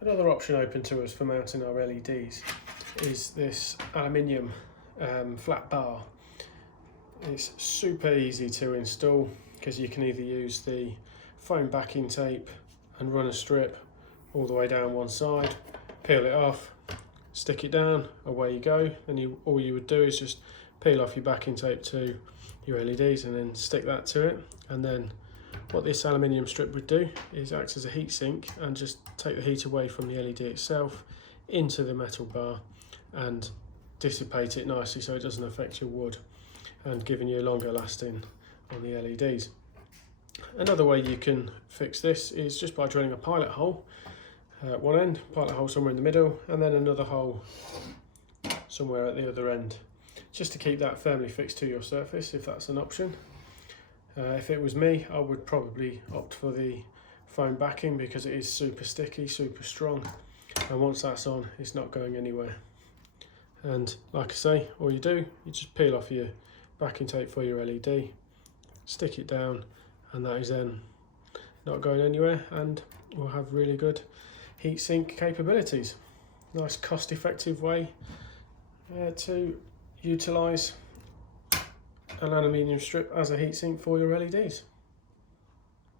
Another option open to us for mounting our LEDs is this aluminium flat bar. It's super easy to install because you can either use the foam backing tape and run a strip all the way down one side, peel it off, stick it down, away you go. And all you would do is just peel off your backing tape to your LEDs and then stick that to it. And then what this aluminium strip would do is act as a heat sink and just take the heat away from the LED itself into the metal bar and dissipate it nicely so it doesn't affect your wood, and giving you a longer lasting on the LEDs. Another way you can fix this is just by drilling a pilot hole at one end, pilot hole somewhere in the middle, and then another hole somewhere at the other end, just to keep that firmly fixed to your surface if that's an option. If it was me, I would probably opt for the foam backing because it is super sticky, super strong, and once that's on, it's not going anywhere. And like I say, all you do, you just peel off your backing tape for your LED, stick it down, and that is then not going anywhere and will have really good heatsink capabilities. Nice cost-effective way to utilise an aluminium strip as a heatsink for your LEDs.